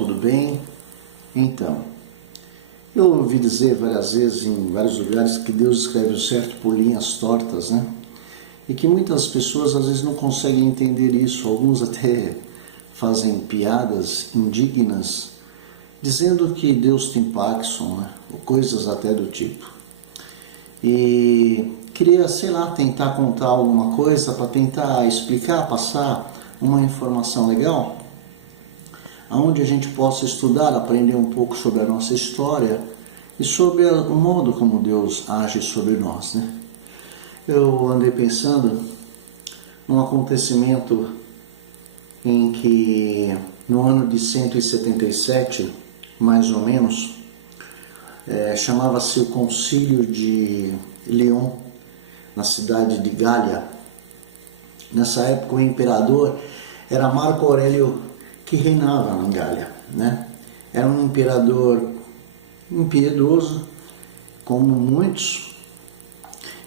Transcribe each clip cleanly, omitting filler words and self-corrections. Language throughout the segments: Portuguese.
tudo bem? Então, eu ouvi dizer várias vezes em vários lugares que Deus escreve o certo por linhas tortas, né? E que muitas pessoas às vezes não conseguem entender isso, alguns até fazem piadas indignas, dizendo que Deus tem Parkinson, né? Ou coisas até do tipo. E queria, tentar contar alguma coisa para tentar explicar, passar uma informação legal, onde a gente possa estudar, aprender um pouco sobre a nossa história e sobre o modo como Deus age sobre nós, né? Eu andei pensando num acontecimento em que no ano de 177, mais ou menos, chamava-se o Concílio de Lyon, na cidade de Gália. Nessa época o imperador era Marco Aurélio, que reinava na Gália, né? Era um imperador impiedoso, como muitos,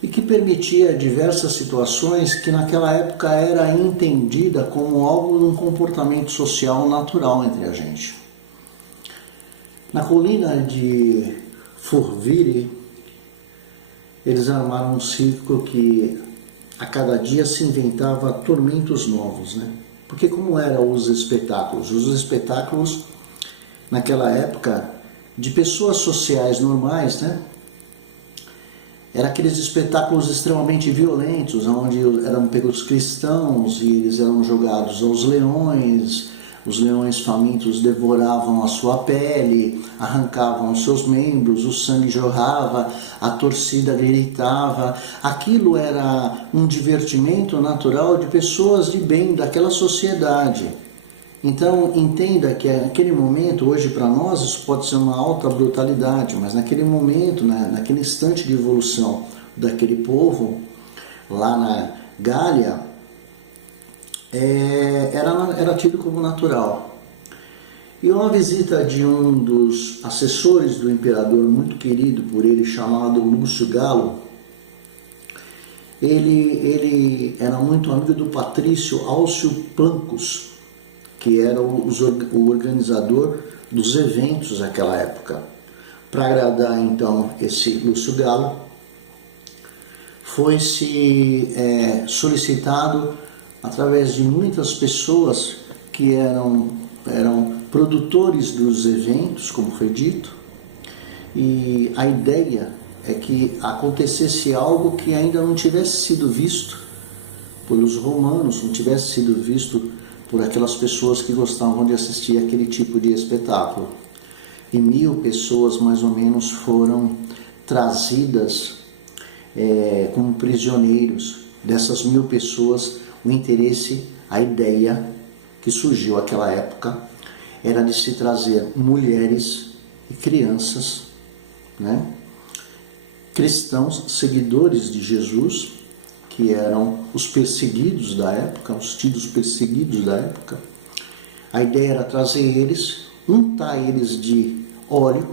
e que permitia diversas situações que naquela época era entendida como algo de um comportamento social natural entre a gente. Na colina de Forvire, eles armaram um circo que a cada dia se inventava tormentos novos, né? Porque como eram os espetáculos? Os espetáculos, naquela época, de pessoas sociais normais, né? Eram aqueles espetáculos extremamente violentos, onde eram pegos cristãos e eles eram jogados aos leões. Os leões famintos devoravam a sua pele, arrancavam os seus membros, o sangue jorrava, a torcida gritava. Aquilo era um divertimento natural de pessoas de bem daquela sociedade. Então entenda que naquele momento, hoje para nós isso pode ser uma alta brutalidade, mas naquele momento, naquele instante de evolução daquele povo, lá na Gália, era tido como natural. E uma visita de um dos assessores do imperador, muito querido por ele, chamado Lúcio Galo, ele era muito amigo do patrício Alcio Plancus, que era o organizador dos eventos naquela época. Para agradar então esse Lúcio Galo, foi-se solicitado através de muitas pessoas que eram produtores dos eventos, como foi dito, e a ideia é que acontecesse algo que ainda não tivesse sido visto pelos romanos, não tivesse sido visto por aquelas pessoas que gostavam de assistir aquele tipo de espetáculo. E 1000 pessoas, mais ou menos, foram trazidas como prisioneiros. Dessas 1000 pessoas, o interesse, a ideia que surgiu naquela época era de se trazer mulheres e crianças, né? Cristãos, seguidores de Jesus, que eram os perseguidos da época, os tidos perseguidos da época. A ideia era trazer eles, untar eles de óleo,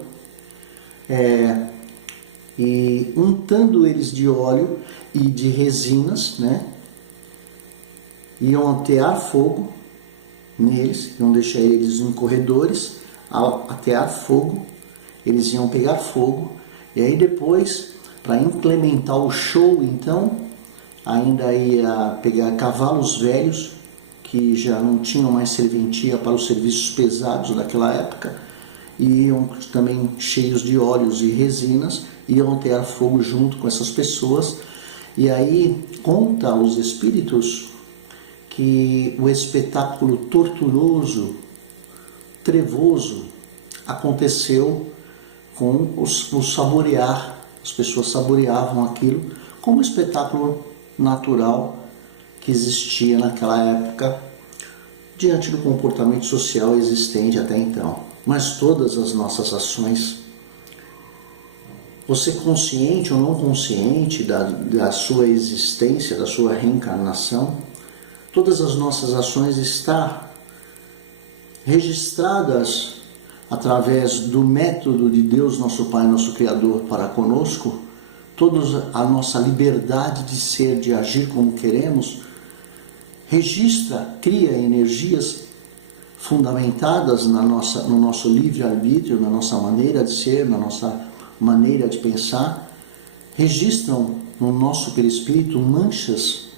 e untando eles de óleo e de resinas, né? Iam atear fogo neles, iam deixar eles em corredores, ao atear fogo, eles iam pegar fogo, e aí depois, para implementar o show, então, ainda ia pegar cavalos velhos, que já não tinham mais serventia para os serviços pesados daquela época, e iam também cheios de óleos e resinas, iam atear fogo junto com essas pessoas, e aí conta os espíritos que o espetáculo torturoso, trevoso, aconteceu com o saborear. As pessoas saboreavam aquilo como um espetáculo natural que existia naquela época, diante do comportamento social existente até então. Mas todas as nossas ações, você consciente ou não consciente da sua existência, da sua reencarnação, todas as nossas ações estão registradas através do método de Deus, nosso Pai, nosso Criador, para conosco. Toda a nossa liberdade de ser, de agir como queremos, registra, cria energias fundamentadas no nosso livre-arbítrio, na nossa maneira de ser, na nossa maneira de pensar, registram no nosso perispírito manchas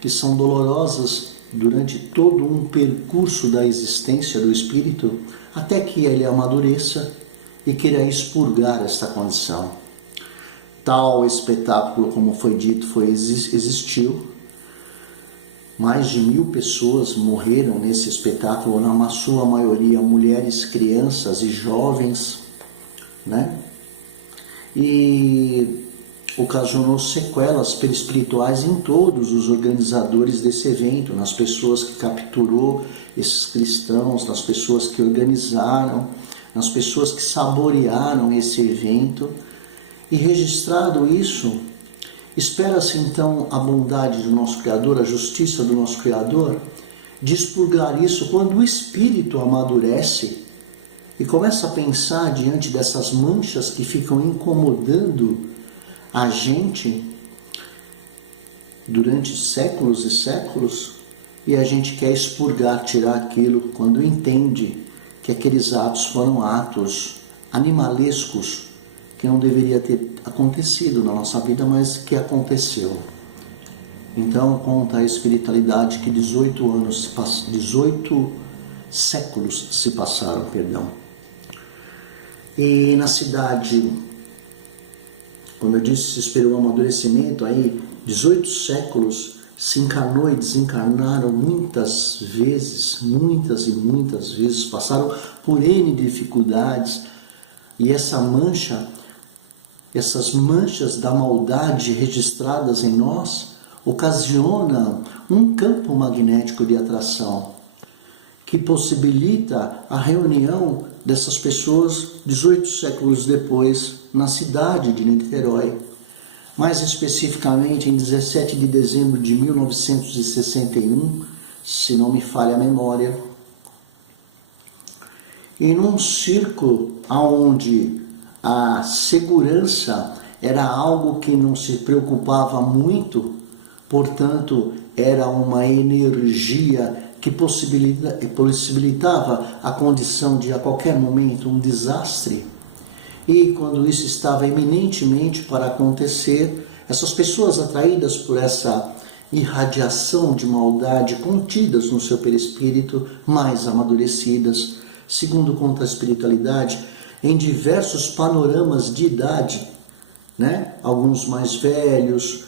que são dolorosas durante todo um percurso da existência do espírito, até que ele amadureça e queira expurgar esta condição. Tal espetáculo, como foi dito, existiu. Mais de 1000 pessoas morreram nesse espetáculo, na sua maioria mulheres, crianças e jovens, né? E ocasionou sequelas perispirituais em todos os organizadores desse evento, nas pessoas que capturou esses cristãos, nas pessoas que organizaram, nas pessoas que saborearam esse evento. E registrado isso, espera-se então a bondade do nosso Criador, a justiça do nosso Criador, de expurgar isso quando o espírito amadurece e começa a pensar diante dessas manchas que ficam incomodando a gente durante séculos e séculos, e a gente quer expurgar, tirar aquilo quando entende que aqueles atos foram atos animalescos que não deveria ter acontecido na nossa vida, mas que aconteceu. Então conta a espiritualidade que 18 séculos se passaram, E na cidade, como eu disse, se esperou o amadurecimento, aí 18 séculos se encarnou e desencarnaram muitas vezes, muitas e muitas vezes, passaram por N dificuldades, e essas manchas da maldade registradas em nós ocasionam um campo magnético de atração que possibilita a reunião dessas pessoas 18 séculos depois na cidade de Niterói, mais especificamente em 17 de dezembro de 1961, se não me falha a memória, em um circo onde a segurança era algo que não se preocupava muito, portanto, era uma energia que possibilitava a condição de, a qualquer momento, um desastre. E quando isso estava eminentemente para acontecer, essas pessoas atraídas por essa irradiação de maldade contidas no seu perispírito, mais amadurecidas, segundo conta a espiritualidade, em diversos panoramas de idade, né? Alguns mais velhos,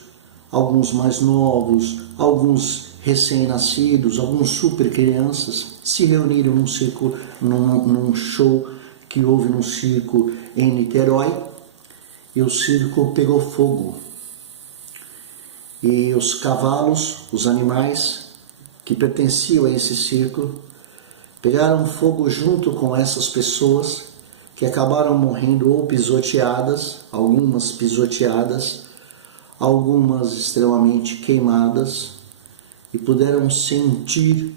alguns mais novos, alguns recém-nascidos, alguns super crianças, se reuniram num circo, num show que houve num circo em Niterói, e o circo pegou fogo. E os cavalos, os animais que pertenciam a esse circo, pegaram fogo junto com essas pessoas, que acabaram morrendo ou pisoteadas, algumas extremamente queimadas, e puderam sentir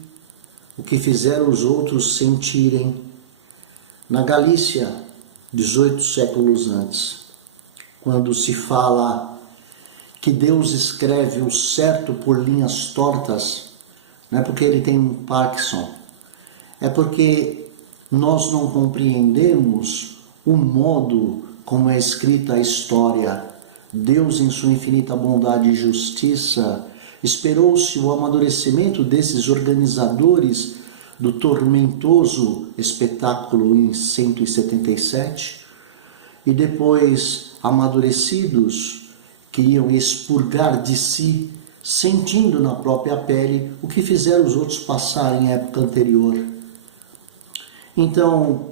o que fizeram os outros sentirem na Galícia, 18 séculos antes, quando se fala que Deus escreve o certo por linhas tortas, não é porque ele tem um Parkinson, é porque nós não compreendemos o modo como é escrita a história. Deus, em sua infinita bondade e justiça, esperou-se o amadurecimento desses organizadores do tormentoso espetáculo em 177, e depois, amadurecidos, queriam expurgar de si, sentindo na própria pele o que fizeram os outros passar em época anterior. Então,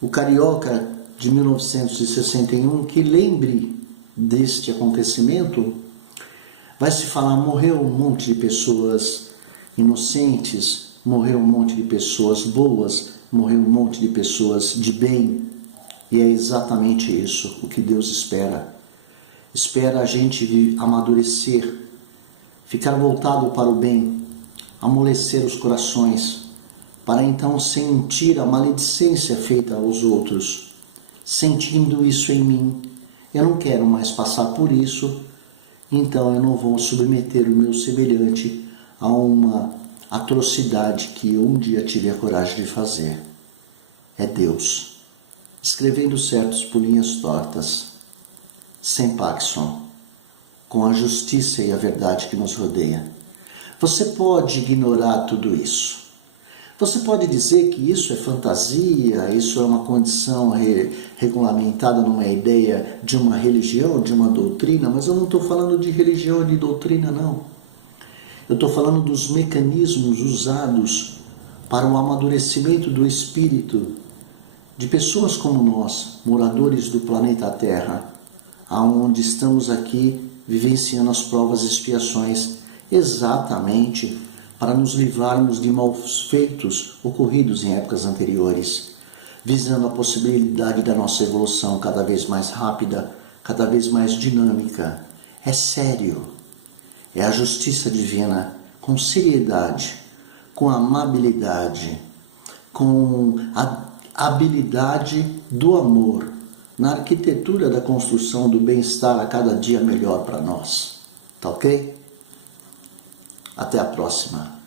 o carioca de 1961, que lembre deste acontecimento, vai se falar, morreu um monte de pessoas inocentes, morreu um monte de pessoas boas, morreu um monte de pessoas de bem, e é exatamente isso o que Deus espera. Espera a gente amadurecer, ficar voltado para o bem, amolecer os corações, para então sentir a maledicência feita aos outros. Sentindo isso em mim, eu não quero mais passar por isso, então eu não vou submeter o meu semelhante a uma atrocidade que eu um dia tive a coragem de fazer. É Deus, escrevendo certos por linhas tortas, sem paxon, com a justiça e a verdade que nos rodeia. Você pode ignorar tudo isso. Você pode dizer que isso é fantasia, isso é uma condição regulamentada numa ideia de uma religião, de uma doutrina, mas eu não estou falando de religião e de doutrina, não. Eu estou falando dos mecanismos usados para o amadurecimento do espírito de pessoas como nós, moradores do planeta Terra, aonde estamos aqui vivenciando as provas e expiações exatamente para nos livrarmos de maus feitos ocorridos em épocas anteriores, visando a possibilidade da nossa evolução cada vez mais rápida, cada vez mais dinâmica. É sério. É a justiça divina com seriedade, com amabilidade, com a habilidade do amor, na arquitetura da construção do bem-estar a cada dia melhor para nós. Tá ok? Até a próxima.